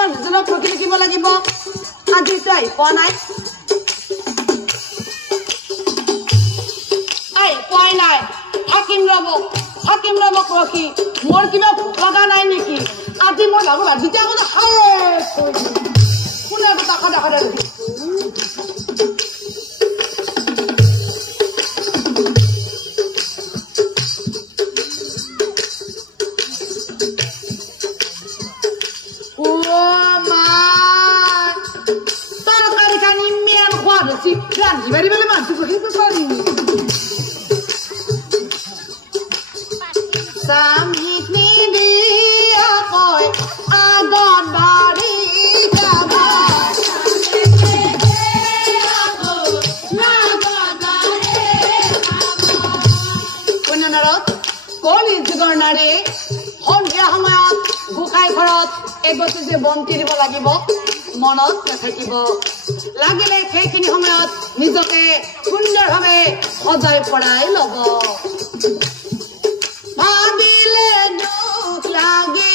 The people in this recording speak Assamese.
মানুহজনক ঠকি লিখিব লাগিব আজি তই পোৱা নাই পোৱাই নাই থাকিম ৰ'বক ৰখি মোৰ কিবা লগা নাই নেকি আজি মই যাব লাগে দুটা কথা কোনে দুটা সদা ৰখি Very, very much. Some eat me, boy. I got body. College Gornari, Home Yahamat, Bukai Horot, Ego to the Bonti Lagibo, Monot, Nakibo. লাগিলে সেইখিনি সময়ত নিজকে সুন্দৰভাৱে সজাই পৰাই ল'ব ভাবিলে দুখ লাগে